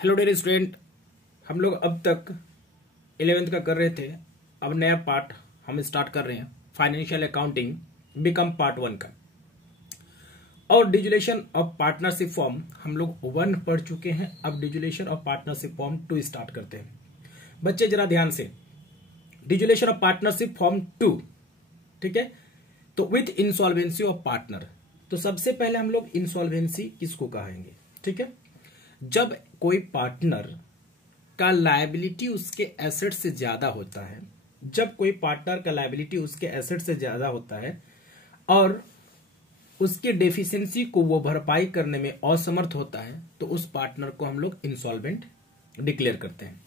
Hello dear student, हम लोग अब तक 11th का कर रहे थे। अब नया पार्ट हम स्टार्ट कर रहे हैं, फाइनेंशियल अकाउंटिंग बिकम पार्ट 1 का। और डिजुलेशन ऑफ पार्टनरशिप फॉर्म हम लोग 1 पढ़ चुके हैं। अब डिजुलेशन ऑफ पार्टनरशिप फॉर्म 2 स्टार्ट करते हैं। बच्चे जरा ध्यान से, डिजुलेशन ऑफ पार्टनरशिप फॉर्म 2, ठीक है। तो विथ इंसॉल्वेंसी ऑफ पार्टनर, तो सबसे पहले हम लोग इंसॉल्वेंसी किसको कहेंगे, ठीक है। जब कोई पार्टनर का लायबिलिटी उसके एसेट से ज्यादा होता है, जब कोई पार्टनर का लायबिलिटी उसके एसेट से ज्यादा होता है और उसके डेफिशिएंसी को वो भरपाई करने में असमर्थ होता है, तो उस पार्टनर को हम लोग इंसॉल्वेंट डिक्लेयर करते हैं।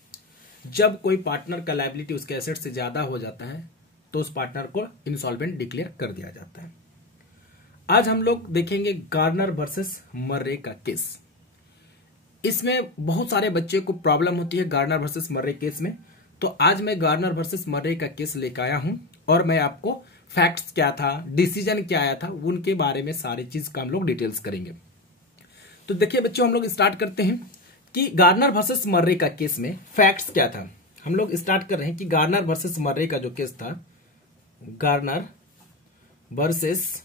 जब कोई पार्टनर का लायबिलिटी उसके एसेट से ज्यादा हो जाता है तो उस पार्टनर को इंसॉल्वेंट डिक्लेयर कर दिया जाता है। आज हम लोग देखेंगे गार्नर वर्सेस मर्रे का केस। इसमें बहुत सारे बच्चे को प्रॉब्लम होती है गार्नर वर्सेस मर्रे केस में, तो आज मैं गार्नर वर्सेस मर्रे का केस लेकर आया हूं और मैं आपको फैक्ट्स क्या था, डिसीजन क्या आया था, उनके बारे में सारी चीज का हम लोग डिटेल्स करेंगे। तो देखिए बच्चों, हम लोग स्टार्ट करते हैं कि गार्नर वर्सेस मर्रे का केस में फैक्ट्स क्या था। हम लोग स्टार्ट कर रहे हैं कि गार्नर वर्सेस मर्रे का जो केस था, गार्नर वर्सेस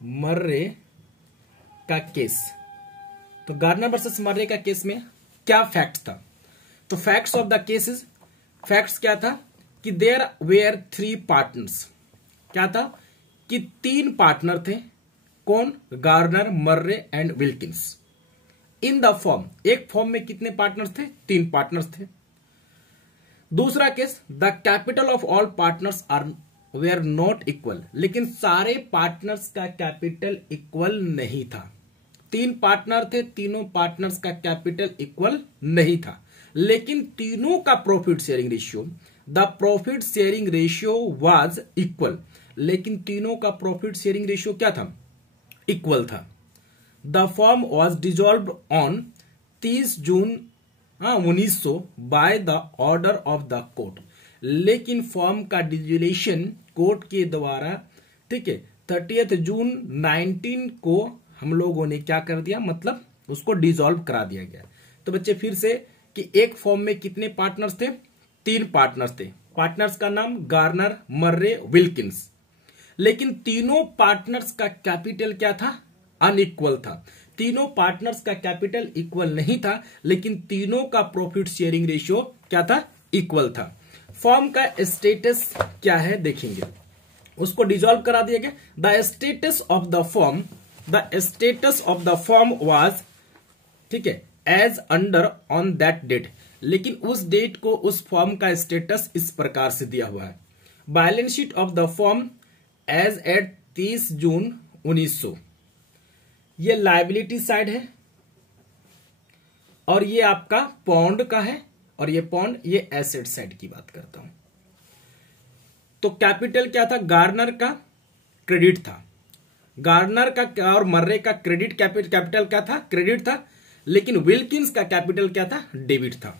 मर्रे का केस, तो गार्नर वर्सेस मर्रे का केस में क्या फैक्ट था। तो facts of the cases, facts क्या था कि देयर वेयर 3 पार्टनर्स। क्या था कि 3 पार्टनर थे। कौन? Garner, Murray and Wilkins. In the firm, एक फॉर्म में कितने पार्टनर्स थे? 3 पार्टनर्स थे। दूसरा case, the capital of all partners are were not equal, लेकिन सारे पार्टनर्स का कैपिटल इक्वल नहीं था। 3 पार्टनर थे, तीनों पार्टनर्स का कैपिटल इक्वल नहीं था, लेकिन तीनों का profit sharing ratio, the profit sharing ratio was equal, लेकिन तीनों का प्रॉफिट शेयरिंग रेशियो क्या था? इक्वल था। The firm was dissolved on 30 June 1900 by the order of the court, लेकिन फॉर्म का डिसोल्यूशन कोर्ट के द्वारा, ठीक है, 30 जून 19 को हम लोगों ने क्या कर दिया, मतलब उसको डिसॉल्व करा दिया गया। तो बच्चे फिर से कि एक फॉर्म में कितने पार्टनर्स थे? 3 पार्टनर्स थे। पार्टनर्स का नाम गार्नर, मर्रे, विल्किंस, लेकिन तीनों पार्टनर्स का कैपिटल क्या था? अनइक्वल था। तीनों पार्टनर्स का कैपिटल इक्वल नहीं था, लेकिन तीनों का प्रॉफिट शेयरिंग रेशियो क्या था? इक्वल था। फॉर्म का स्टेटस क्या है देखेंगे। उसको डिसॉल्व करा दिया गया। The status of the firm, the status of the firm was, ठीक है, as under on that date, लेकिन उस डेट को उस फॉर्म का स्टेटस इस प्रकार से दिया हुआ है। Balance sheet of the firm as at 30 June 1900। ये लायबिलिटी साइड है और ये आपका पॉन्ड का है, और ये पॉन्ड, ये एसेट साइड की बात करता हूं। तो कैपिटल क्या था? गार्नर का क्रेडिट था। गार्नर का और मर्रे का क्रेडिट कैपिटल क्या था? क्रेडिट था, लेकिन विल्किंस का कैपिटल क्या था? डेबिट था।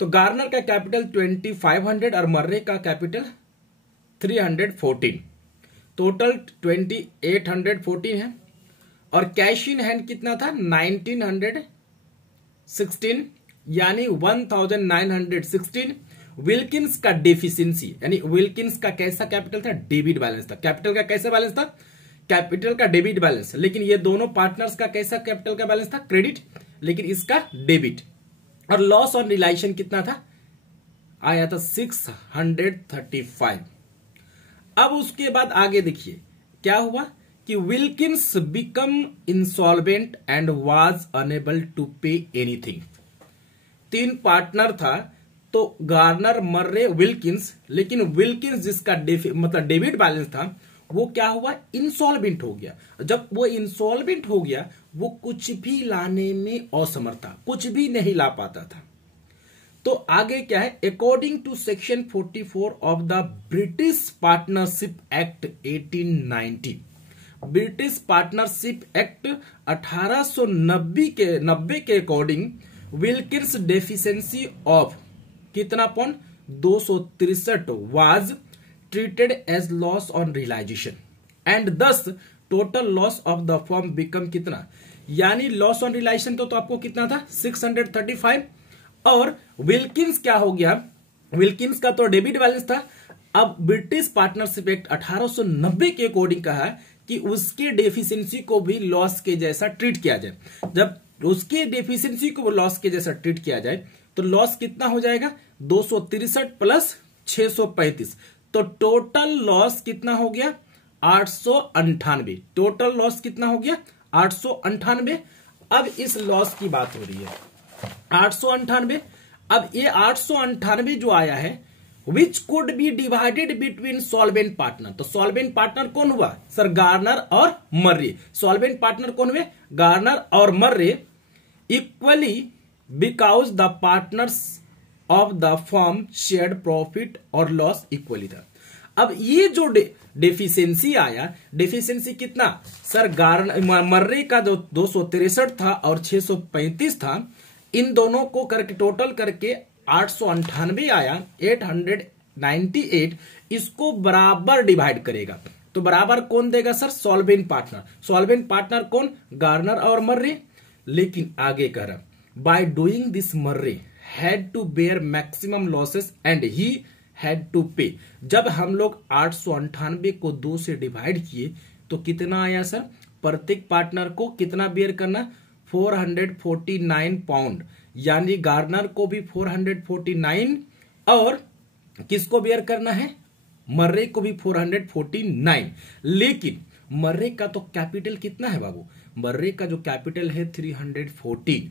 तो गार्नर का कैपिटल 2500 और मर्रे का कैपिटल 314, टोटल 2814 है। और कैश इन हैंड कितना था? 1916, यानी 1916। विल्किंस का डेफिशिएंसी, यानी विल्किंस का कैसा कैपिटल था? डेबिट बैलेंस था। कैपिटल का कैसा बैलेंस था? कैपिटल का डेबिट बैलेंस, लेकिन ये दोनों पार्टनर्स का कैसा कैपिटल का बैलेंस था? क्रेडिट, लेकिन इसका डेबिट। और लॉस ऑन रिलाइजेशन कितना था? आया था 635। अब उसके बाद आगे देखिए क्या हुआ कि Wilkins became insolvent and was unable to pay anything. 3 partner था, तो गार्नर, मर्रे, विल्किंस, लेकिन विल्किंस जिसका मतलब डेबिट बैलेंस था, वो क्या हुआ? इंसॉल्वेंट हो गया। जब वो इंसॉल्वेंट हो गया, वो कुछ भी लाने में असमर्थ था, कुछ भी नहीं ला पाता था। तो आगे क्या है? According to section 44 of the British Partnership Act 1890, British Partnership Act 1890 के अकॉर्डिंग विल्किंस डेफिशिएंसी ऑफ कितना point? 263 was treated as loss on realization and thus total loss of the firm become कितना यानी लॉस ऑन रिलाइजेशन तो आपको कितना था 635। और Wilkins क्या हो गया, विल्किंस का तो डेबिट बैलेंस था। अब ब्रिटिश पार्टनरशिप एक्ट 1890 के अकॉर्डिंग कहा कि उसके डेफिशिएंसी को भी लॉस के जैसा ट्रीट किया जाए। जब उसके डेफिशिएंसी को लॉस के जैसा ट्रीट किया जाए तो लॉस कितना हो जाएगा 263 प्लस 635, तो टोटल लॉस कितना हो गया 898। टोटल लॉस कितना हो गया 898। अब इस लॉस की बात हो रही है 898। अब ये 898 जो आया है which could be divided between solvent partner. तो सॉल्वेंट पार्टनर कौन हुआ सर, गार्नर और मर्रे। सॉल्वेंट पार्टनर कौन हुए, गार्नर और Murray. Equally because the partners of the firm shared profit और लॉस इक्वली था। अब ये जो डेफिशिएंसी आया, डेफिशिएंसी कितना सर, मर्रे का जो 263 था और 635 था, इन दोनों को करके टोटल करके 898 आया, 898। इसको बराबर डिवाइड करेगा तो बराबर कौन देगा sir, solvent partner. Solvent partner कौन, गार्नर और मर्रे। लेकिन आगे कह रहा by doing this Murray had to bear maximum losses and he had to pay. जब हम लोग 898 को 2 से डिवाइड किए तो कितना आया सर, प्रत्येक पार्टनर को कितना बेयर करना 449 पाउंड, यानी गार्नर को भी 449 और किसको बेयर करना है, मर्रे को भी 449। लेकिन मर्रे का तो कैपिटल कितना है बाबू, मर्रे का जो कैपिटल है 314।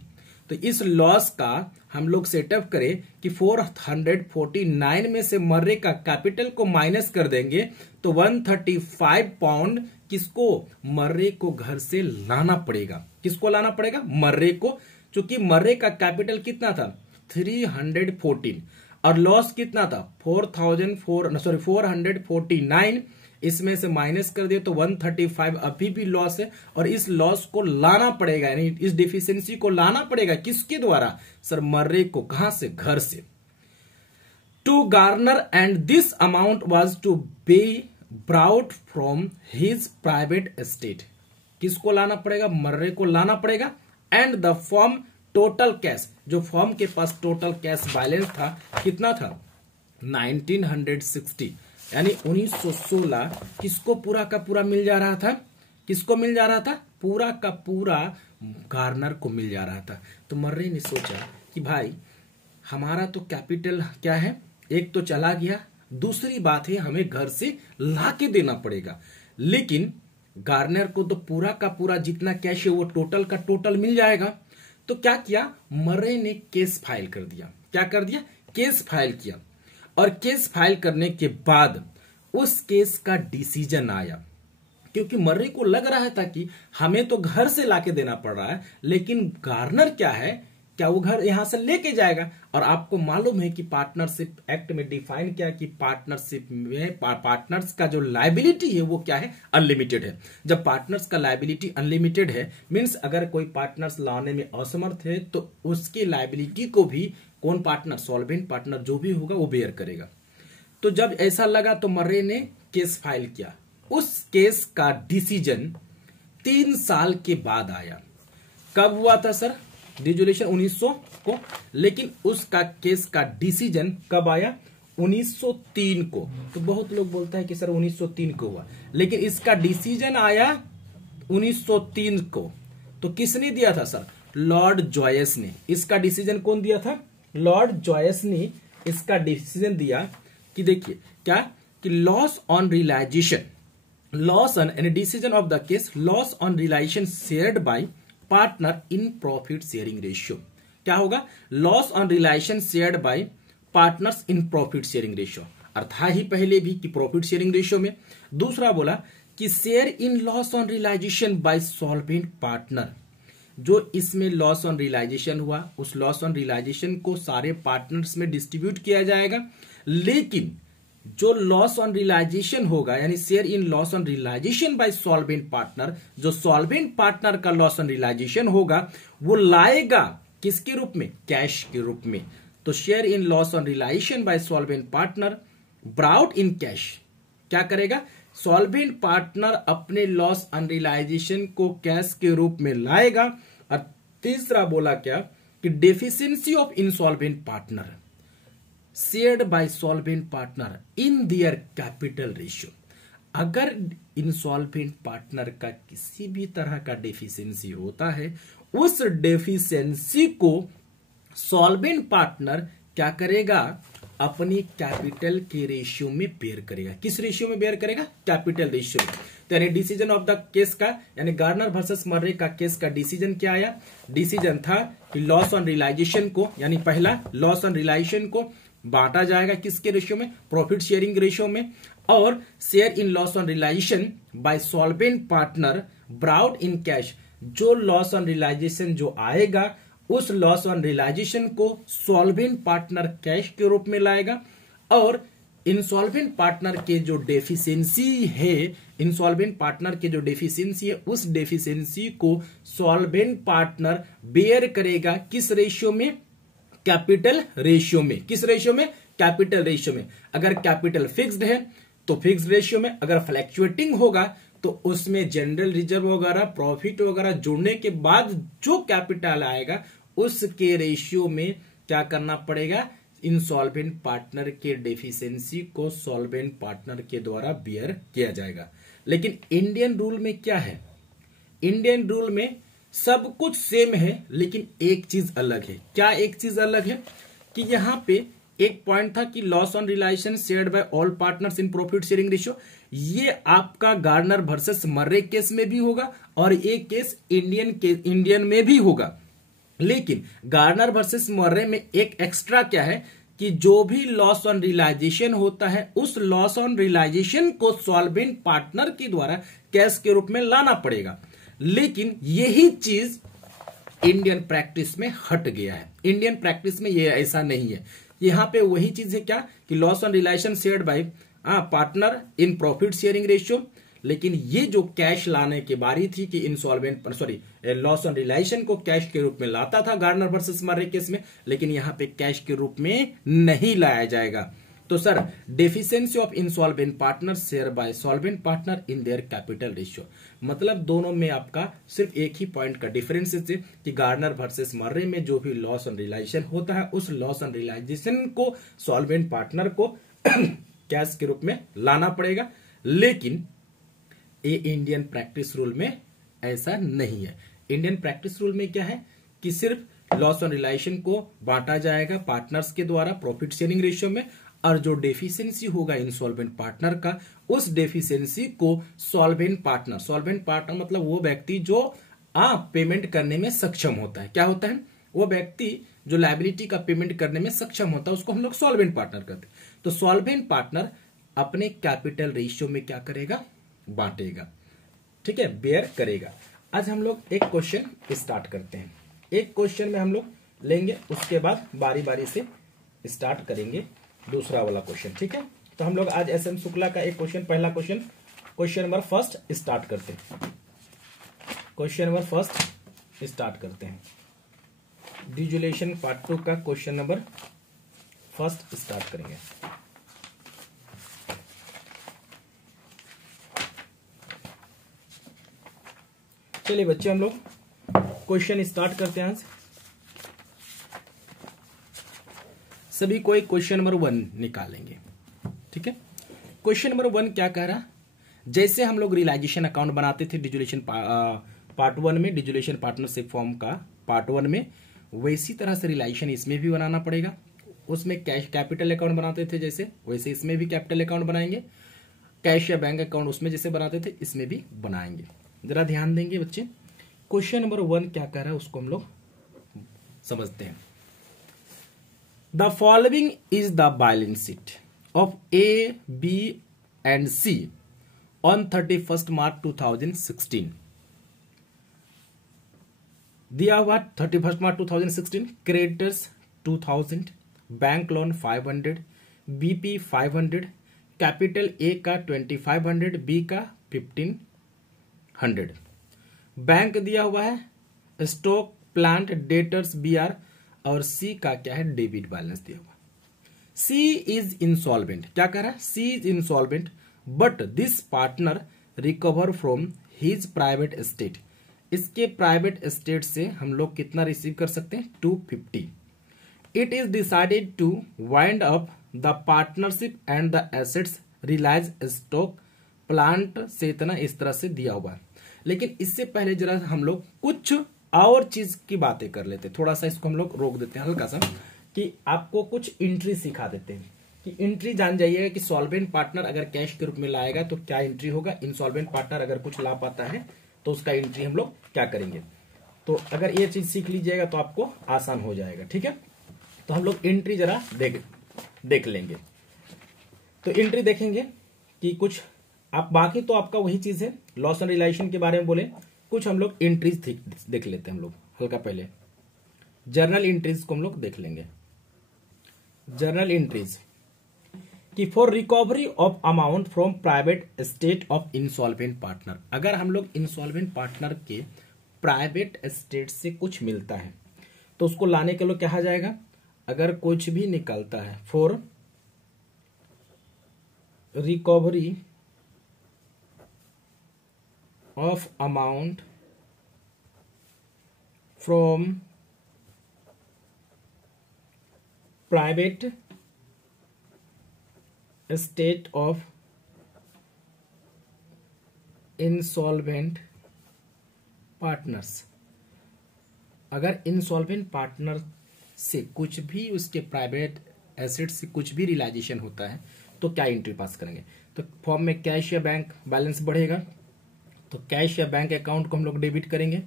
तो इस लॉस का हम लोग सेटअप करें कि 449 में से मर्रे का कैपिटल को माइनस कर देंगे तो 135 पाउंड किसको, मर्रे को घर से लाना पड़ेगा। किसको लाना पड़ेगा, मर्रे को, क्योंकि मर्रे का कैपिटल कितना था 314 और लॉस कितना था 449। इसमें से माइनस कर दिए तो 135 अभी भी लॉस है और इस लॉस को लाना पड़ेगा, यानी इस डिफिशियंसी को लाना पड़ेगा किसके द्वारा सर, मर्रे को। कहां से, घर से। To Garner and this amount was to be brought from his private estate. किसको लाना पड़ेगा, मर्रे को लाना पड़ेगा। And the firm total cash, जो फर्म के पास टोटल कैश बैलेंस था कितना था 1960, यानी 1916 किसको पूरा का पूरा मिल जा रहा था, किसको मिल जा रहा था, पूरा का पूरा गार्नर को मिल जा रहा था। तो मर्रे ने सोचा कि भाई हमारा तो कैपिटल क्या है, एक तो चला गया, दूसरी बात है हमें घर से ला के देना पड़ेगा। लेकिन गार्नर को तो पूरा का पूरा जितना कैश है वो टोटल का टोटल मिल जाएगा। तो क्या किया, मर्रे ने केस फाइल कर दिया। क्या कर दिया, केस फाइल किया। और केस फाइल करने के बाद उस केस का डिसीजन आया, क्योंकि मर्रे को लग रहा था कि हमें तो घर से लाके देना पड़ रहा है, लेकिन गार्नर क्या है, क्या वो घर यहां से लेके जाएगा। और आपको मालूम है कि पार्टनरशिप एक्ट में डिफाइन किया कि पार्टनरशिप में पार्टनर्स का जो लायबिलिटी है वो क्या है, अनलिमिटेड है। जब पार्टनर्स का लायबिलिटी अनलिमिटेड है मींस अगर कोई पार्टनर्स लाने में असमर्थ है तो उसकी लायबिलिटी को भी कौन, पार्टनर, सॉल्वेंट पार्टनर जो भी होगा वो बेयर करेगा। तो जब ऐसा लगा तो मर्रे ने केस फाइल किया। उस केस का डिसीजन 3 साल के बाद आया। कब हुआ था सर, डिसोल्यूशन 1900 को, लेकिन उसका केस का डिसीजन कब आया 1903 को। तो बहुत लोग बोलता है कि सर 1903 को हुआ, लेकिन इसका डिसीजन आया 1903 को। तो किसने दिया था सर, लॉर्ड जॉयस ने। इसका डिसीजन कौन दिया था, लॉर्ड जॉयस ने इसका डिसीजन दिया कि देखिए क्या, कि loss on realization, loss on any decision of the case, loss on realization shared by partner in profit sharing ratio. क्या होगा, loss on realization shared by partners in profit sharing ratio. और था ही पहले भी कि प्रॉफिट शेयरिंग रेशियो में। दूसरा बोला कि share in loss on realization by solvent partner, जो इसमें लॉस ऑन रियलाइजेशन हुआ उस लॉस ऑन रियलाइजेशन को सारे पार्टनर्स में डिस्ट्रीब्यूट किया जाएगा। लेकिन जो लॉस ऑन रियलाइजेशन होगा, यानी share in loss on realization by solvent partner, जो सॉल्वेंट पार्टनर का लॉस ऑन रियलाइजेशन होगा वो लाएगा किसके रूप में, कैश के रूप में। तो share in loss on realization by solvent partner brought in cash, क्या करेगा, सॉल्वेंट पार्टनर अपने लॉस अनरियलाइजेशन को कैश के रूप में लाएगा। और तीसरा बोला क्या कि deficiency of insolvent partner shared by solvent partner in their capital ratio. अगर इंसॉल्वेंट पार्टनर का किसी भी तरह का डेफिशिएंसी होता है, उस डेफिशिएंसी को सॉल्वेंट पार्टनर क्या करेगा, अपनी कैपिटल के रेशियो में बेयर करेगा। किस रेशियो में बेयर करेगा, कैपिटल रेशियो में। तो यानी डिसीजन ऑफ द केस का, यानी गार्नर वर्सेस मर्रे का केस का डिसीजन क्या आया, डिसीजन था कि लॉस ऑन रियलाइजेशन को, यानी पहला लॉस ऑन रियलाइजेशन को बांटा जाएगा किसके रेशियो में, प्रॉफिट शेयरिंग रेशियो में, और share in loss on realization by solvent partner brought in cash. जो लॉस ऑन रियलाइजेशन जो आएगा, उस लॉस ऑन रियलाइजेशन को सॉल्वेंट पार्टनर कैश के रूप में लाएगा, और इंसॉल्वेंट पार्टनर के जो डेफिशिएंसी है, इंसॉल्वेंट पार्टनर के जो डेफिशिएंसी है, उस डेफिशिएंसी को सॉल्वेंट पार्टनर बेयर करेगा किस रेशियो में, कैपिटल रेशियो में। किस रेशियो में, कैपिटल रेशियो में। अगर कैपिटल फिक्स्ड है तो फिक्स्ड रेशियो में, अगर फ्लैक्चुएटिंग होगा तो उसमें जनरल रिजर्व वगैरह, प्रॉफिट वगैरह जोड़ने के बाद जो कैपिटल आएगा उसके रेशियो में क्या करना पड़ेगा, इंसॉल्वेंट पार्टनर के डेफिशिएंसी को सॉल्वेंट पार्टनर के द्वारा बियर किया जाएगा। लेकिन इंडियन रूल में क्या है, इंडियन रूल में सब कुछ सेम है, लेकिन एक चीज अलग है। क्या एक चीज अलग है कि यहां पे एक पॉइंट था कि loss on realization shared by all partners in profit sharing ratio, ये आपका गार्नर वर्सेस मर्रे केस में भी होगा और ये केस इंडियन में भी होगा। लेकिन गार्नर वर्सेस मर्रे में एक एक्स्ट्रा क्या है कि जो भी लॉस ऑन रियलाइजेशन होता है, उस लॉस ऑन रियलाइजेशन को सॉल्वेंट पार्टनर के द्वारा कैश के रूप में लाना पड़ेगा। लेकिन यही चीज इंडियन प्रैक्टिस में हट गया है। इंडियन प्रैक्टिस में ये ऐसा नहीं है। यहां पे वही चीज है क्या कि loss on realization shared by partner in profit sharing ratio, लेकिन ये जो कैश लाने की बारी थी कि इंसॉल्वेंट लॉस ऑन रियलाइजेशन को कैश के रूप में लाता था गार्नर वर्सेस मर्रे केस में, लेकिन यहां पे कैश के रूप में नहीं लाया जाएगा। तो sir deficiency of insolvent partner share bye solvent partner in their capital ratio, मतलब दोनों में आपका सिर्फ एक ही पॉइंट का डिफरेंस है कि गार्नर वर्सेस मर्रे में जो भी लॉस ऑन रियलाइजेशन होता है, उस लॉस ऑन रियलाइजेशन को सॉल्वेंट पार्टनर को कैश के रूप में लाना पड़ेगा। लेकिन ये इंडियन प्रैक्टिस रूल में ऐसा नहीं है। इंडियन प्रैक्टिस रूल में क्या है कि सिर्फ लॉस ऑन रियलाइजेशन को बांटा जाएगा पार्टनर्स के द्वारा प्रॉफिट शेयरिंग रेशियो में, और जो डेफिशिएंसी होगा इंसॉल्वेंट पार्टनर का, उस डेफिशिएंसी को सॉल्वेंट पार्टनर मतलब वो व्यक्ति जो पेमेंट करने में सक्षम होता है। क्या होता है, वो व्यक्ति जो लायबिलिटी का पेमेंट करने में सक्षम होता है, उसको हम लोग सॉल्वेंट पार्टनर कहते हैं। तो सॉल्वेंट पार्टनर अपने कैपिटल रेशियो में क्या करेगा, बांटेगा, ठीक है, बेयर करेगा। आज हम लोग एक क्वेश्चन स्टार्ट करते हैं। एक क्वेश्चन में हम लोग लेंगे, उसके बाद बारी बारी से स्टार्ट करेंगे दूसरा वाला क्वेश्चन, ठीक है। तो हम लोग आज एसएम शुक्ला का एक क्वेश्चन, पहला question, question number first start करते हैं। क्वेश्चन नंबर फर्स्ट स्टार्ट करते हैं। डिजुलेशन पार्ट 2 का क्वेश्चन नंबर फर्स्ट स्टार्ट करेंगे। चलिए बच्चे हम लोग क्वेश्चन स्टार्ट करते हैं। आज सभी कोई क्वेश्चन नंबर 1 निकालेंगे, ठीक है। क्वेश्चन नंबर 1 क्या कह रहा, जैसे हम लोग रियलाइजेशन अकाउंट बनाते थे डिजुलेशन पार्ट 1 में, डिजुलेशन पार्टनरशिप फॉर्म का पार्ट 1 में, वैसी तरह से रियलाइजेशन इसमें भी बनाना पड़ेगा। उसमें कैश कैपिटल अकाउंट बनाते थे जैसे, वैसे इसमें भी कैपिटल अकाउंट बनाएंगे। कैश या बैंक अकाउंट उसमें जैसे बनाते थे, इसमें भी बनाएंगे। जरा ध्यान देंगे बच्चे। क्वेश्चन नंबर 1 क्या कह रहा है उसको हम लोग समझते हैं। The following is the balance sheet of A, B and C on 31 March 2016। दिया हुआ 31 March 2016, creditors 2000, bank loan 500, BP 500, capital A का 2500, बी का 1500। बैंक दिया हुआ है स्टॉक, प्लांट, डेटर्स, बीआर, और सी का क्या है, डेबिट बैलेंस दिया हुआ। सी इज इंसॉल्वेंट, क्या कह रहा है, C is insolvent but this partner recover from his private estate, इसके प्राइवेट एस्टेट से हम लोग कितना रिसीव कर सकते हैं 250। It is decided to wind up the partnership and the assets realise stock plant से इतना इस तरह से दिया हुआ है। लेकिन इससे पहले जरा हम लोग कुछ और चीज की बातें कर लेते हैं, थोड़ा सा इसको हम लोग रोक देते हैं हल्का सा, कि आपको कुछ एंट्री सिखा देते हैं कि एंट्री जान जाइएगा कि सॉल्वेंट पार्टनर अगर कैश के रूप में लाएगा तो क्या एंट्री होगा, इंसॉल्वेंट पार्टनर अगर कुछ ला पाता है तो उसका एंट्री हम लोग क्या करेंगे। तो अगर ये चीज सीख लीजिएगा तो आपको आसान हो जाएगा। ठीक है, तो हम लोग एंट्री जरा देख लेंगे। तो एंट्री देखेंगे कि कुछ आप, बाकी तो आपका वही चीज है, लॉस एंड रिलाइजेशन के बारे में बोले, कुछ हम लोग एंट्रीज देख लेते हैं हम लोग हल्का। पहले जर्नल एंट्रीज को हम लोग देख लेंगे। जर्नल एंट्रीज कि for recovery of amount from private estate of insolvent partner, अगर हम लोग इंसॉल्वेंट पार्टनर के प्राइवेट एस्टेट से कुछ मिलता है तो उसको लाने के लिए कहा जाएगा, अगर कुछ भी निकलता है for recovery of amount from private estate of insolvent partners, अगर इंसॉल्वेंट पार्टनर से कुछ भी उसके प्राइवेट एसेट से कुछ भी रियलाइजेशन होता है तो क्या एंट्री पास करेंगे। तो फॉर्म में कैश या बैंक बैलेंस बढ़ेगा तो कैश या बैंक अकाउंट को हम लोग डेबिट करेंगे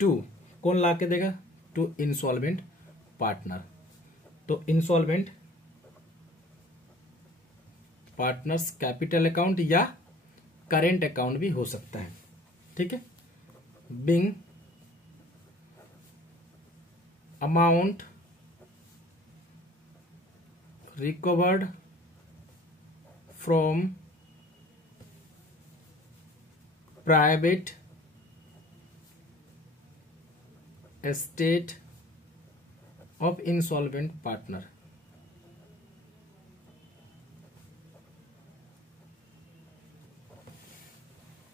टू, कौन ला के देगा, टू इंसॉल्वेंट पार्टनर। तो इंसॉल्वेंट पार्टनर्स कैपिटल अकाउंट या करेंट अकाउंट भी हो सकता है। ठीक है, Bing amount recovered from private estate of insolvent partner.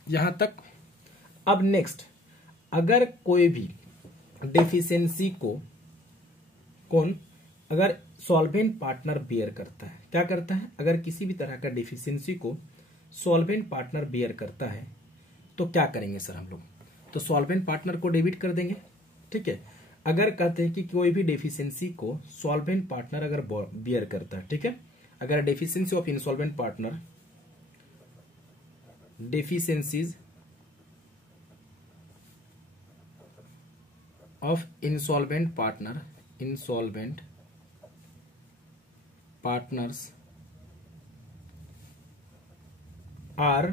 यहां तक। अब नेक्स्ट, अगर कोई भी डेफिशिएंसी को अगर सॉल्वेंट पार्टनर बियर करता है, क्या करता है, अगर किसी भी तरह का डेफिशिएंसी को सॉल्वेंट पार्टनर बियर करता है तो क्या करेंगे सर हम लोग, तो सॉल्वेंट पार्टनर को डेबिट कर देंगे। ठीक है, अगर कहते हैं कि कोई भी डेफिशिएंसी को सॉल्वेंट पार्टनर अगर बियर करता है, ठीक है, अगर deficiency of insolvent partner, deficiencies of insolvent partners are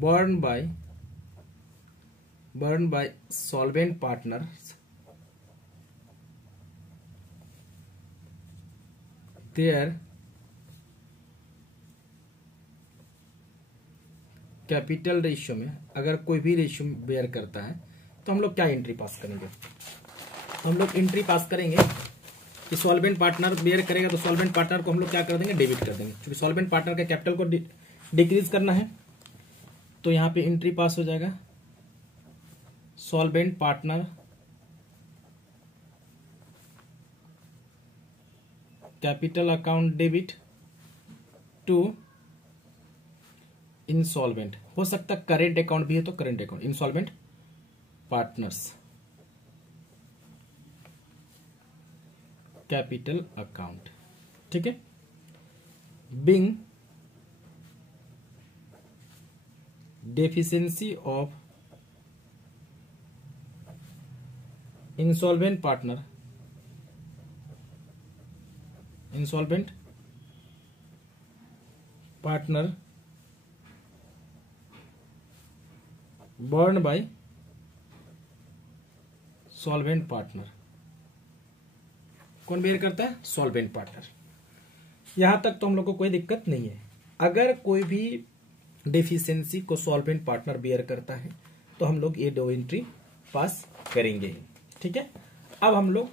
borne by solvent partners, their capital ratio में अगर कोई भी रेशियो बेयर करता है तो हम लोग क्या एंट्री पास करेंगे, तो हम लोग एंट्री पास करेंगे कि सॉल्वेंट पार्टनर बेयर करेगा तो सॉल्वेंट पार्टनर को हम लोग क्या कर देंगे, डेबिट कर देंगे, क्योंकि सॉल्वेंट पार्टनर के कैपिटल को डिक्रीज करना है। तो यहां पे एंट्री पास हो जाएगा, solvent partner capital account debit to insolvent, हो सकता है करेंट अकाउंट भी है तो current account, insolvent partners capital account. ठीक है, being deficiency of insolvent partner, insolvent partner borne by solvent partner, कौन बेयर करता है, सॉल्वेंट पार्टनर। यहां तक तो हम लोग को कोई दिक्कत नहीं है। अगर कोई भी डेफिशिएंसी को सॉल्वेंट पार्टनर बेयर करता है तो हम लोग ये दो एंट्री पास करेंगे। ठीक है, अब हम लोग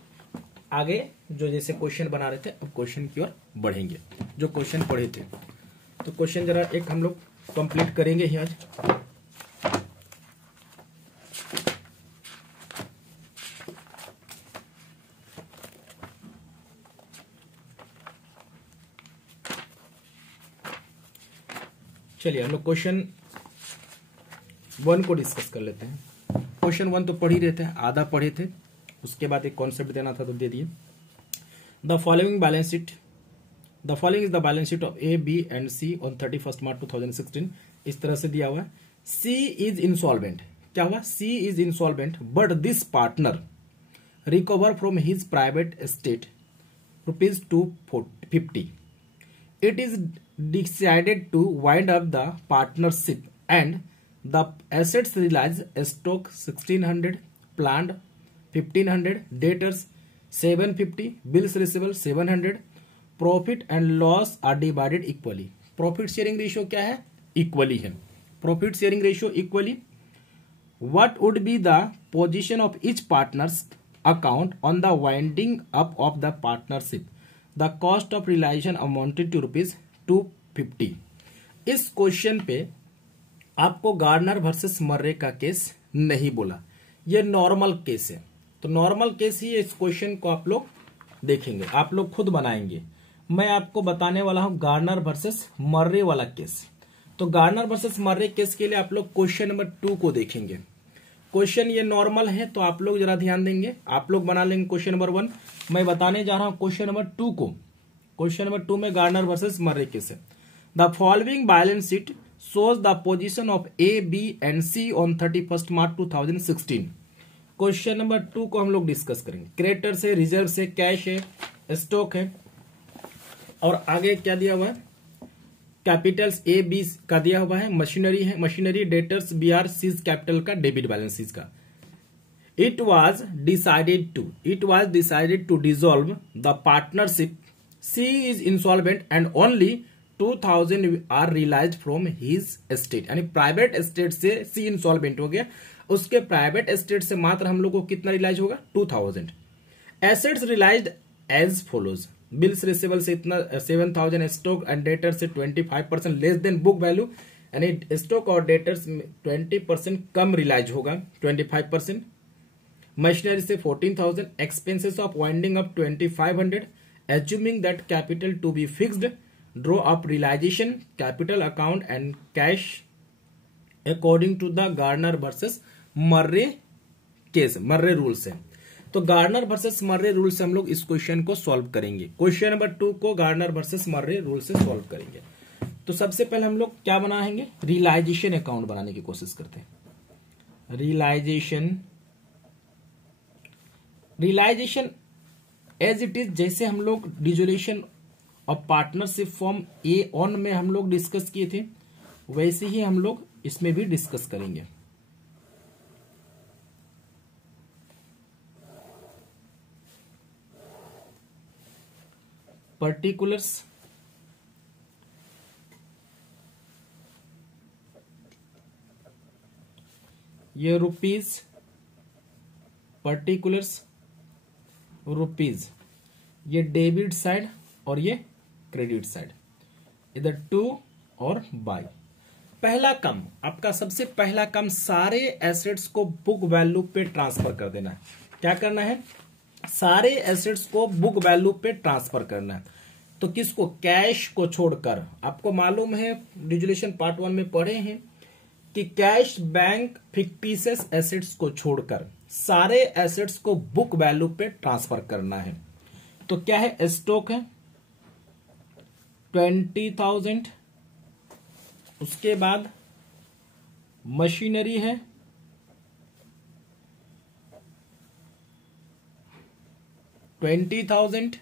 आगे जो जैसे क्वेश्चन बना रहे थे अब क्वेश्चन की ओर बढ़ेंगे, जो क्वेश्चन पढ़े थे। तो क्वेश्चन जरा एक हम लोग कंप्लीट करेंगे ही आज। चलिए हम लोग क्वेश्चन 1 को डिस्कस कर लेते हैं। क्वेश्चन 1 तो पढ़ ही रहे थे, आधा पढ़े थे, उसके बाद एक कॉन्सेप्ट देना था तो दे दिए। The following balance sheet, the following is the balance sheet of A, B and C on 31 March 2016। इस तरह से दिया हुआ है। सी इज इंसॉल्वेंट, क्या हुआ? C is insolvent but this partner recover from his private estate ₹250. It is decided to wind up the partnership and the assets realized stock 1600, plant 1500, debtors 750, bills receivable 700, profit and loss are divided equally. Profit sharing ratio क्या है? Equally है। Profit sharing ratio equally. What would be the position of each partner's account on the winding up of the partnership? The cost of realization amounted to ₹250. इस question पे आपको Garner versus मर्रे का case नहीं बोला, ये normal case है। तो normal case ही इस क्वेश्चन को आप लोग देखेंगे, आप लोग खुद बनाएंगे। मैं आपको बताने वाला हूं गार्नर वर्सेस मर्रे वाला केस। तो गार्नर वर्सेस मर्रे केस के लिए आप लोग क्वेश्चन नंबर 2 को देखेंगे। क्वेश्चन ये नॉर्मल है तो आप लोग जरा ध्यान देंगे, आप लोग बना लेंगे क्वेश्चन नंबर 1। मैं बताने जा रहा हूं क्वेश्चन नंबर 2 को। क्वेश्चन नंबर 2 में गार्नर वर्सेस मर्रे केस है। The following balance sheet shows the position of A, B and C on 31 March 2016। Question number 2 को हम लोग डिस्कस करेंगे। क्रेडिटर्स है, रिजर्व है, कैश है, स्टॉक है, और आगे क्या दिया हुआ है? कैपिटल्स ए बी का दिया हुआ है, मशीनरी है, machinery, debtors B R, C's capital का, डेबिट बैलेंस का। It was decided to dissolve the partnership. C is insolvent and only 2000 are realized from his estate। यानी प्राइवेट एस्टेट से C insolvent हो गया, उसके प्राइवेट एस्टेट से मात्र हम लोग को कितना रिलाइज होगा? 2000। Assets realised as follows. Bills receivable से इतना 7000, स्टॉक एंड डेटर से 25% लेस देन बुक वैल्यू, यानी स्टॉक और डेटर्स 20% कम रिलाइज होगा, 25%। मशीनरी से 14,000, expenses of winding up 2500, assuming that capital to be fixed, draw up realisation, capital account and cash according to the Garner versus Murray case, Murray rule से। तो Garner versus मर्रे rule से हम लोग इस question को solve करेंगे। Question number 2 को Garner versus मर्रे rule से सॉल्व करेंगे। तो सबसे पहले हम लोग क्या बनाएंगे? रियलाइजेशन अकाउंट बनाने की कोशिश करते हैं। रियलाइजेशन एज इट इज, जैसे हम लोग dissolution of partnership form A1 में हम लोग डिस्कस किए थे, वैसे ही हम लोग इसमें भी डिस्कस करेंगे। पर्टिकुलर्स, ये रुपीज, पर्टिकुलर्स रुपीज, ये डेबिट साइड और ये क्रेडिट साइड, इधर टू और बाय। पहला काम, आपका सबसे पहला काम, सारे एसेट्स को बुक वैल्यू पे ट्रांसफर कर देना है। क्या करना है? सारे एसेट्स को बुक वैल्यू पे ट्रांसफर करना है। तो किसको? कैश को छोड़कर। आपको मालूम है, डिसोल्यूशन पार्ट 1 में पढ़े हैं कि कैश, बैंक, फिक्टिशियस एसेट्स को छोड़कर सारे एसेट्स को बुक वैल्यू पे ट्रांसफर करना है। तो क्या है? स्टॉक है 20,000, उसके बाद मशीनरी है 20,000,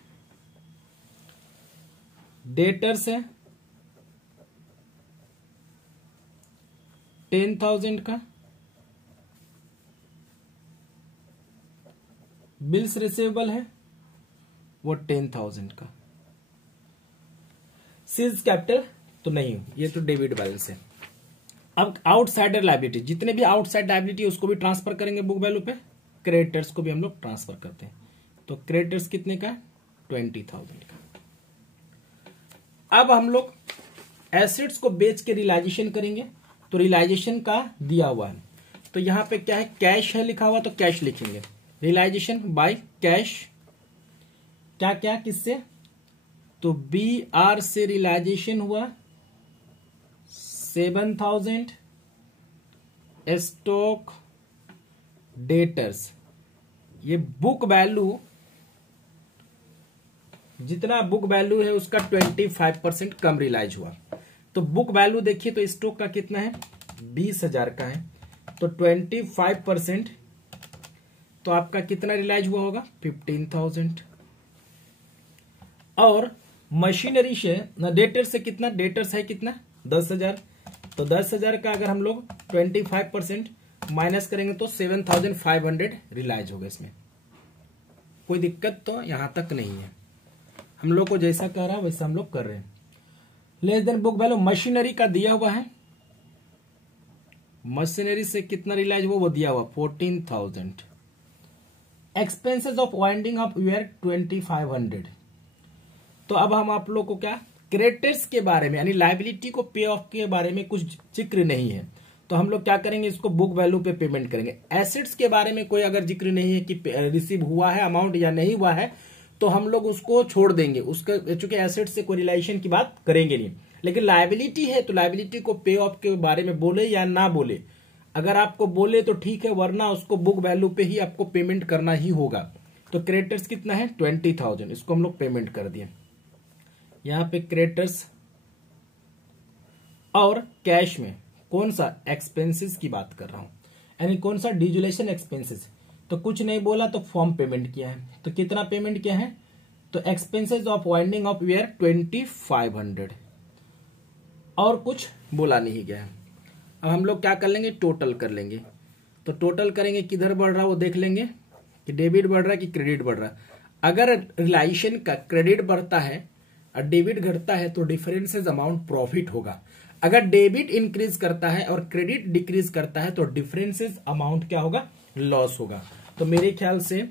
डेटर्स है 10,000 का, बिल्स रिसीवेबल है वो 10,000 का, सीज कैपिटल तो नहीं, ये तो डेबिट बैलेंस है। अब आउटसाइडर लायबिलिटी, जितने भी आउटसाइड लायबिलिटी है उसको भी ट्रांसफर करेंगे बुक वैल्यू पे। क्रेडिटर्स को भी हम लोग ट्रांसफर करते हैं। तो क्रेडिटर्स कितने का? 20,000 का। अब हम लोग एसेट्स को बेच के रियलाइजेशन करेंगे, तो रियलाइजेशन का दिया हुआ है, तो यहां पे क्या है, कैश है लिखा हुआ, तो कैश लिखेंगे। रियलाइजेशन बाय कैश, क्या क्या किससे, तो BR से रियलाइजेशन हुआ 7,000, स्टॉक डेटर्स, ये बुक वैल्यू, जितना बुक वैल्यू है उसका 25% कम रियलाइज हुआ। तो बुक वैल्यू देखिए तो स्टॉक का कितना है, 20,000 का है, तो 25%, तो आपका कितना रियलाइज हुआ होगा, 15,000। और मशीनरी से डेटर से कितना, डेटर्स है कितना, 10,000, तो 10,000 का अगर हम लोग 25% माइनस करेंगे तो 7,500 रियलाइज होगा। इसमें कोई दिक्कत तो यहां तक नहीं है, हम लोग को जैसा कह रहा है वैसा हम लोग कर रहे हैं। Less than book value, machinery का दिया हुआ है, मशीनरी से कितना रियलाइज हुआ वो दिया हुआ 14,000। Expenses of winding up were 2,500। तो अब हम आप लोग को क्या, क्रेडिटर्स के बारे में यानी लाइबिलिटी को पे ऑफ के बारे में कुछ जिक्र नहीं है, तो हम लोग क्या करेंगे, इसको बुक वैल्यू पे पेमेंट करेंगे। एसेट्स के बारे में कोई अगर जिक्र नहीं है कि रिसीव हुआ है अमाउंट या नहीं हुआ है, तो हम लोग उसको छोड़ देंगे, उसके चूंकि एसेट से कोई रिलेशन की बात करेंगे नहीं। लेकिन लाइबिलिटी है तो लाइबिलिटी को पे ऑफ के बारे में बोले या ना बोले, अगर आपको बोले तो ठीक है, वरना उसको बुक वैल्यू पे ही आपको पेमेंट करना ही होगा। तो क्रेडिटर्स कितना है 20,000, इसको हम लोग पेमेंट कर दिए। यहां पे क्रेडिटर्स और कैश में कौन सा एक्सपेंसेस की बात कर रहा हूं, यानी कौन सा डिजुलेशन एक्सपेंसेस, तो कुछ नहीं बोला तो फॉर्म पेमेंट किया है, तो कितना पेमेंट किया है, तो expenses of winding off were 2,500, और कुछ बोला नहीं गया है। अब हम लोग क्या कर लेंगे, टोटल कर लेंगे, तो टोटल करेंगे, किधर बढ़ रहा है वो देख लेंगे कि डेबिट बढ़ रहा है कि क्रेडिट बढ़ रहा है। अगर रिलाइजेशन का क्रेडिट बढ़ता है और डेबिट घटता है तो डिफरेंसेस अमाउंट प्रॉफिट होगा। अगर डेबिट इंक्रीज करता है और क्रेडिट डिक्रीज करता है तो डिफरेंसेस अमाउंट क्या होगा, लॉस होगा। तो मेरे ख्याल से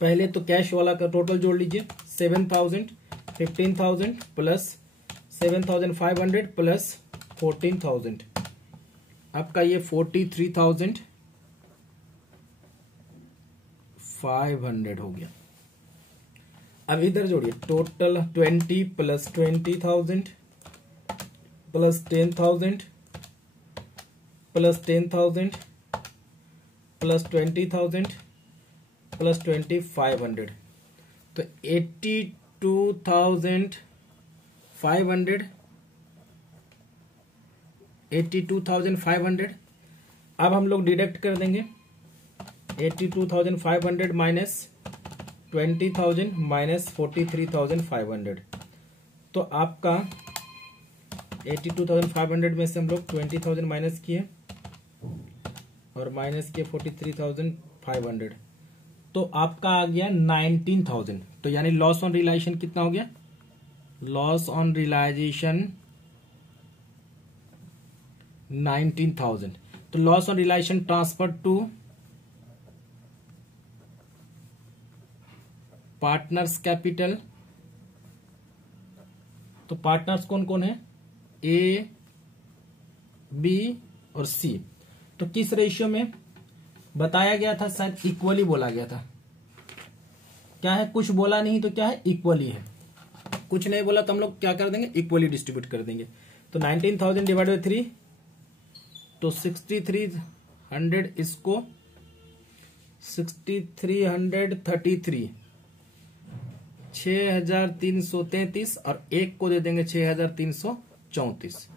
पहले तो कैश वाला का टोटल जोड़ लीजिए, 7,000, 15,000 प्लस 7,500 प्लस 14,000, आपका ये 43,500 हो गया। अब इधर जोड़िए, total 20 plus 20,000 plus 10,000 plus 10,000 plus 20,000 plus 2,500, तो 82,500, 82,500। अब हम लोग डिडक्ट कर देंगे 82,500 माइनस 20,000 माइनस 43,500, तो आपका 82,500 में से हम लोग 20,000 माइनस किए और माइनस किए 43,500, तो आपका आ गया 19,000। तो यानी लॉस ऑन रियलाइजेशन कितना हो गया, लॉस ऑन रियलाइजेशन 19,000। तो loss on realization transfer to partners capital. तो पार्टनर्स कौन कौन है, ए, बी और सी। तो किस रेशियो में बताया गया था, शायद इक्वली बोला गया था, क्या है, कुछ बोला नहीं तो क्या है, इक्वली है। कुछ नहीं बोला तो हम लोग क्या कर देंगे, इक्वली डिस्ट्रीब्यूट कर देंगे। तो 19,000 डिवाइड बाई 3, तो 6,300, इसको 6,333, 6,333 और एक को दे देंगे 6,334,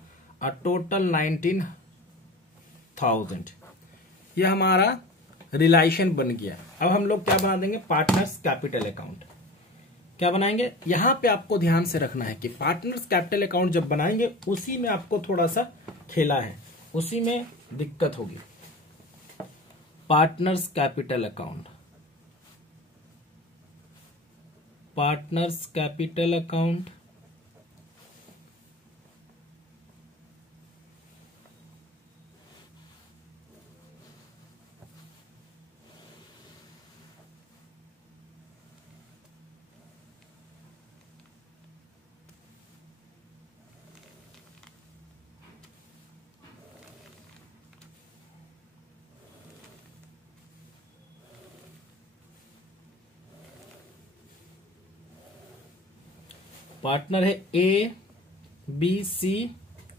और टोटल 19,000। यह हमारा रिलाइजेशन बन गया। अब हम लोग क्या बना देंगे, पार्टनर्स कैपिटल अकाउंट। क्या बनाएंगे, यहां पे आपको ध्यान से रखना है कि पार्टनर्स कैपिटल अकाउंट जब बनाएंगे उसी में आपको थोड़ा सा खेला है, उसी में दिक्कत होगी। Partners capital account, partners capital account, partner है A B C,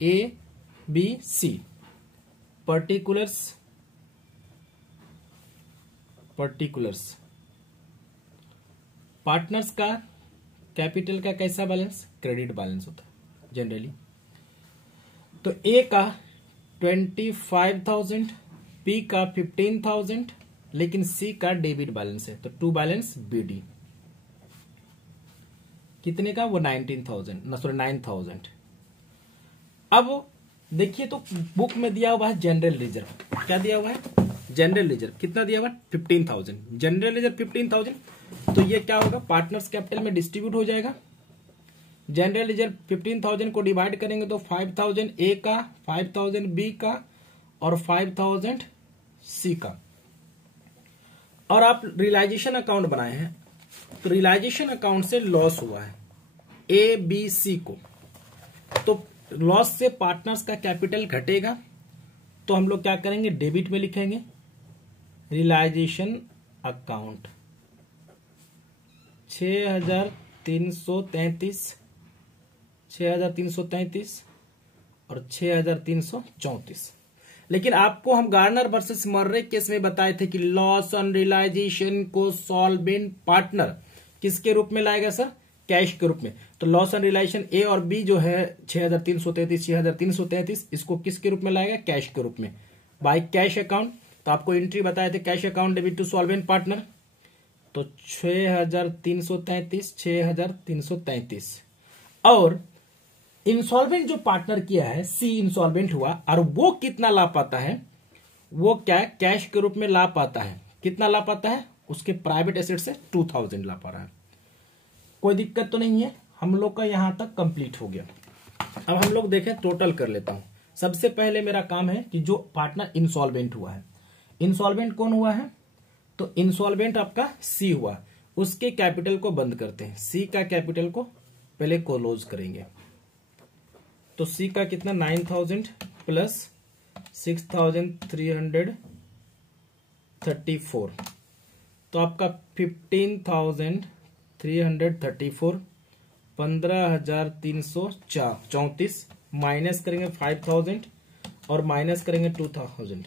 A B C. Particulars partners का कैपिटल का कैसा बैलेंस? क्रेडिट बैलेंस होता है जनरली। तो ए का 25,000, बी का 15,000, लेकिन सी का डेबिट बैलेंस है, तो टू बैलेंस बीडी कितने का? वो 9,000। अब देखिए तो बुक में दिया हुआ है जनरल रिजर्व। क्या दिया हुआ है? जनरल रिजर्व कितना दिया हुआ है? 15,000। जनरल रिजर्व 15,000, तो ये क्या होगा? पार्टनर्स कैपिटल में डिस्ट्रीब्यूट हो जाएगा। जनरल रिजर्व 15,000 को डिवाइड करेंगे तो 5,000 ए का, 5,000 बी का और 5,000 सी का। और आप रियलाइजेशन अकाउंट बनाए हैं, तो रियलाइजेशन अकाउंट से लॉस हुआ है ए बी सी को, तो लॉस से पार्टनर्स का कैपिटल घटेगा, तो हम लोग क्या करेंगे? डेबिट में लिखेंगे रियलाइजेशन अकाउंट 6,333 और 6,334। लेकिन आपको हम गार्नर वर्सेस मर्रे केस में बताए थे कि लॉस ऑन रियलाइजेशन को सॉल्वेंट पार्टनर किसके रूप में लाएगा सर? कैश के रूप में। तो लॉस ऑन रियलाइजेशन ए और बी जो है 6,333, इसको किसके रूप में लाएगा? कैश के रूप में, बाय कैश अकाउंट। तो आपको एंट्री बताए थे cash account debit to solvent partner, तो 6,333 और इंसॉल्वेंट जो पार्टनर किया है सी इंसॉल्वेंट हुआ, और वो कितना ला पाता है? वो क्या है? कैश के रूप में ला पाता है। कितना ला पाता है? उसके प्राइवेट एसेट से 2,000 ला पा रहा है। कोई दिक्कत तो नहीं है, हम लोग का यहां तक कंप्लीट हो गया। अब हम लोग देखें, टोटल कर लेता हूं। सबसे पहले मेरा काम है कि जो पार्टनर इंसॉल्वेंट हुआ है, इंसॉल्वेंट कौन हुआ है? तो इंसॉल्वेंट आपका सी हुआ, उसके कैपिटल को बंद करते हैं। सी का कैपिटल को पहले क्लोज करेंगे, तो सी का कितना? 9,000 प्लस 6,334, तो आपका 15,334, 15,334 माइनस करेंगे 5,000 और माइनस करेंगे 2,000,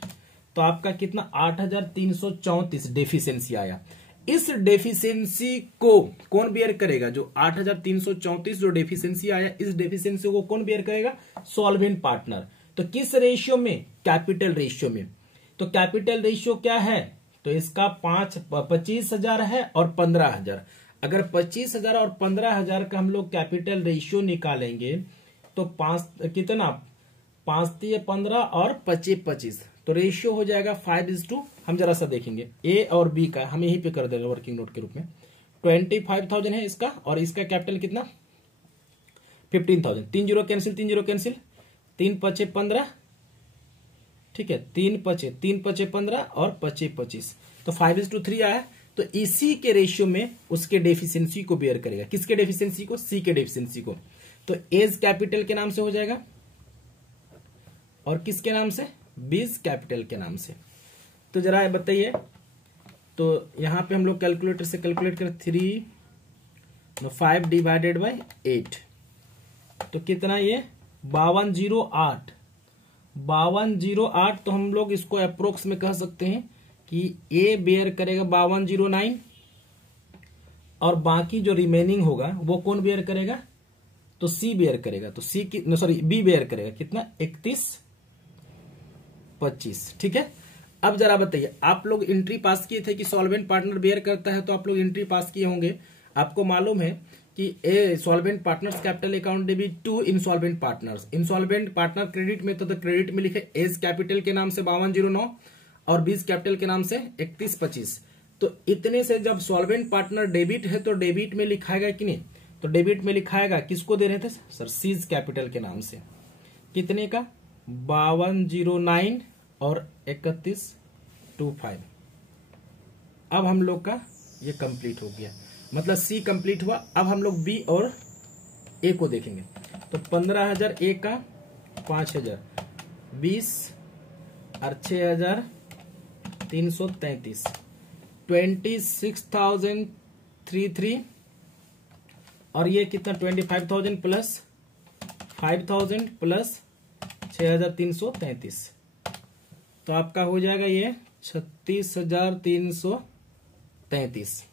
तो आपका कितना? 8,334 डेफिशिएंसी आया। इस डेफिशिएंसी को कौन बियर करेगा? जो 8,334 जो डेफिशिएंसी आया, इस डेफिशिएंसी को कौन बियर करेगा? Solvent partner. तो किस रेशियो में? कैपिटल रेशियो में। तो कैपिटल रेशियो क्या है? तो इसका 25,000 है और 15,000। अगर 25,000 और 15,000 का हम लोग कैपिटल रेशियो निकालेंगे तो कितना? 5-15 और 25, तो रेशियो हो जाएगा 5:2। हम जरा सा देखेंगे ए और बी का, हम यहीं पे कर देंगे वर्किंग नोट के रूप में। 25,000 है इसका, और इसका कैपिटल कितना? 15,000। 3 जीरो कैंसिल, 3 जीरो कैंसिल, 3 पचे 15, ठीक है, 3 पचे 15 और 25, तो 5:3 आया। तो इसी के रेशियो में उसके डेफिशिएंसी को बेयर करेगा। किसके डेफिशिएंसी को? सी के डेफिशिएंसी को। तो एज कैपिटल के नाम से हो जाएगा, और किसके नाम से? बीज कैपिटल के नाम से। तो जरा बताइए, तो यहां पे हम लोग कैलकुलेटर से कैलकुलेट करें 5 डिवाइडेड बाय 8, तो कितना? ये 5208। तो हम लोग इसको अप्रोक्स में कह सकते हैं कि ए बेयर करेगा 5209, और बाकी जो रिमेनिंग होगा वो कौन बेयर करेगा? तो सी बेयर करेगा। तो सी की बी बेयर करेगा कितना? 3125। ठीक है। अब जरा बताइए, आप लोग एंट्री पास किए थे कि सॉल्वेंट पार्टनर बेयर करता है, तो आप लोग एंट्री पास किए होंगे। आपको मालूम है कि a solvent partners capital account debit to insolvent partners. Insolvent partner credit में, तो क्रेडिट में लिखे एज कैपिटल के नाम से 5209 और बीज कैपिटल के नाम से 3125। तो इतने से जब सॉल्वेंट पार्टनर डेबिट है तो डेबिट में लिखाएगा कि नहीं? तो डेबिट में लिखाएगा। किसको दे रहे थे सर? सीज कैपिटल के नाम से। कितने का? 5209 और 3125। अब हम लोग का ये कंप्लीट हो गया, मतलब सी कंप्लीट हुआ। अब हम लोग बी और ए को देखेंगे। तो 15,000 ए का, 5,000, 20 और 6,333, 26,033 और ये कितना 25,000 प्लस 5,000 प्लस 6,333, तो आपका हो जाएगा ये 36,333,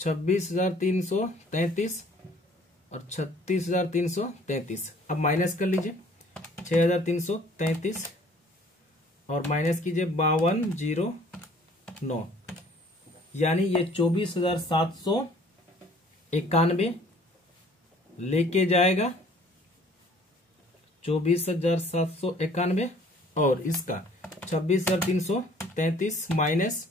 26,333 और 36,333। अब माइनस कर लीजिए 6,333 और माइनस कीजिए 5209, यानी ये 24,791 लेके जाएगा 24,791 और इसका 26,333 माइनस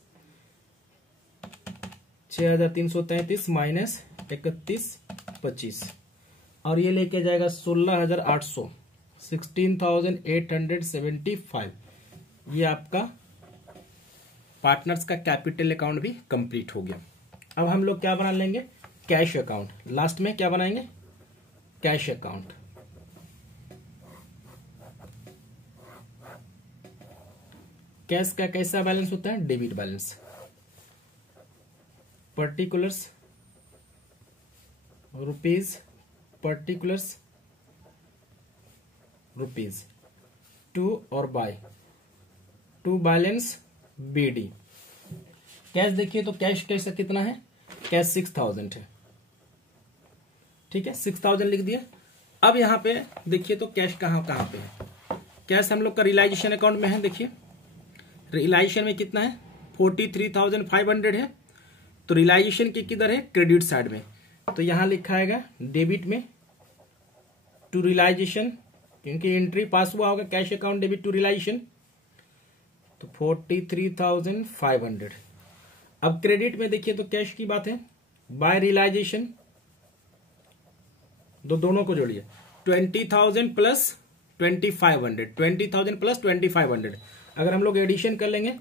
6,333 माइनस 3125 और ये लेके जाएगा 16,800, 16,875। ये आपका पार्टनर्स का कैपिटल अकाउंट भी कंप्लीट हो गया। अब हम लोग क्या बना लेंगे, कैश अकाउंट। लास्ट में क्या बनाएंगे, कैश अकाउंट। कैश का कैसा बैलेंस होता है, debit balance. Particulars rupees, particulars rupees, to और by, to balance BD. Cash देखिए तो कैश कैसा कितना है, कैश 6,000 है, ठीक है, 6,000 लिख दिया। अब यहां पे देखिए तो कैश कहां कहां पे है, कैश हम लोग का रियलाइजेशन अकाउंट में है। देखिए रियलाइजेशन में कितना है, 43,500 है, तो रियलाइजेशन की किधर है, क्रेडिट साइड में, तो यहां लिखा है डेबिट में टू रियलाइजेशन, क्योंकि एंट्री पास हुआ होगा cash account debit to realization, तो 43,500। अब क्रेडिट में देखिए तो कैश की बात है, बाय रियलाइजेशन, दोनों को जोड़िए, 20,000 प्लस 2,500, 20,000 प्लस 2,500। अगर हम लोग एडिशन कर लेंगे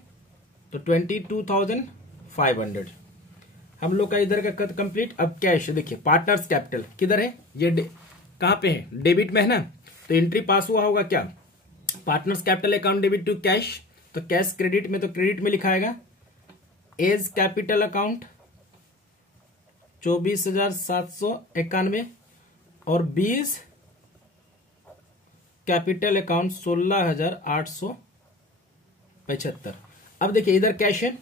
तो 22,500 हम लोग का इधर का कद कंप्लीट। अब कैश देखिए, पार्टनर्स कैपिटल किधर है, ये कहां पे है, डेबिट में है ना, तो एंट्री पास हुआ होगा क्या, partners capital account debit to cash, तो कैश क्रेडिट में, तो क्रेडिट में लिखा आएगा एज कैपिटल अकाउंट 24,791 और 20 कैपिटल अकाउंट 16,875। अब देखिए इधर कैश है,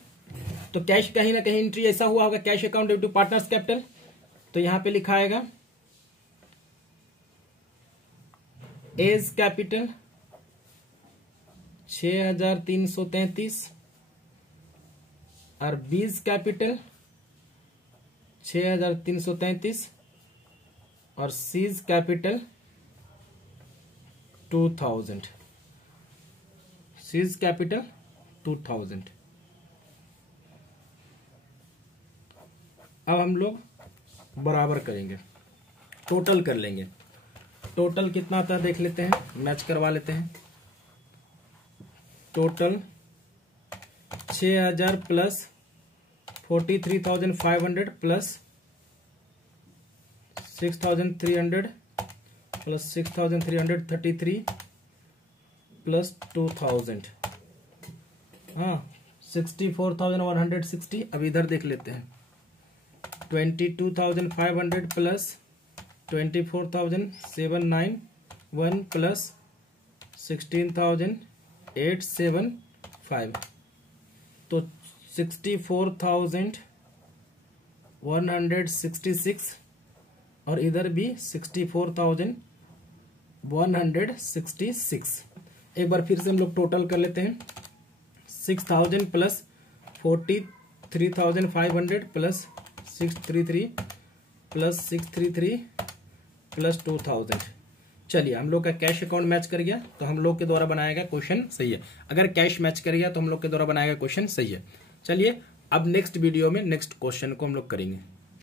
तो कैश कहीं ना कहीं एंट्री ऐसा हुआ होगा, cash account due to partners capital, तो यहां पे लिखा आएगा एज कैपिटल 6,333 और 20 कैपिटल 6,333 और सीज कैपिटल 2,000, सीज कैपिटल 2,000। अब हम लोग बराबर करेंगे, टोटल कर लेंगे, टोटल कितना आता है देख लेते हैं, मैच करवा लेते हैं। Total 6,000 plus 43,500 plus 6,300 plus 6,333 plus 2,000, हाँ 64,160। अब इधर देख लेते हैं, 22,500 प्लस 24,791 प्लस 16,875, तो 64,166 और इधर भी 64,166। एक बार फिर से हम लोग टोटल कर लेते हैं, 6,000 प्लस 43,500 प्लस 633 प्लस 633 प्लस 2,000। चलिए हम लोग का कैश अकाउंट मैच कर गया, तो हम लोग के द्वारा बनाया गया क्वेश्चन सही है। अगर कैश मैच कर गया तो हम लोग के द्वारा बनाया गया क्वेश्चन सही है। चलिए अब नेक्स्ट वीडियो में नेक्स्ट क्वेश्चन को हम लोग करेंगे।